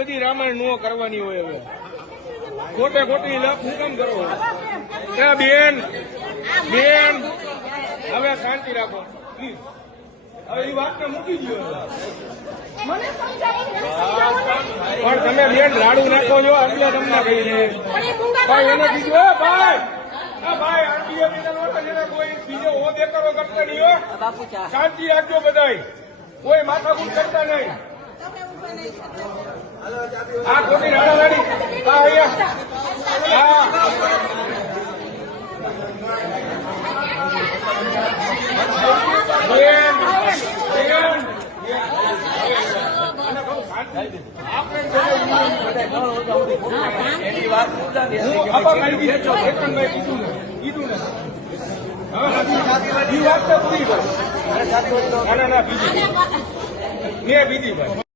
બધી રામાયણ નો કરવાની હોય હવે ખોટે ખોટી લપ હું કેમ કરો બેન બેન હવે શાંતિ રાખો પ્લીઝ હવે એ વાતને મૂકી દો પણ તમે બેન રાડું નાખો છો એટલે તમને કહી દે ભાઈ એને કીધું ભાઈ ભાઈ આંટી કોઈ બીજો હો દેખાડો કરતા નહીં હો શાંતિ રાખજો બધાય કોઈ માથાકૂટ કરતા નહીં આ ખોટી રાડારાડી હા અહીંયા કીધું ને વાત તો પૂરી કરો ના બીજી મેં બીજી ભાઈ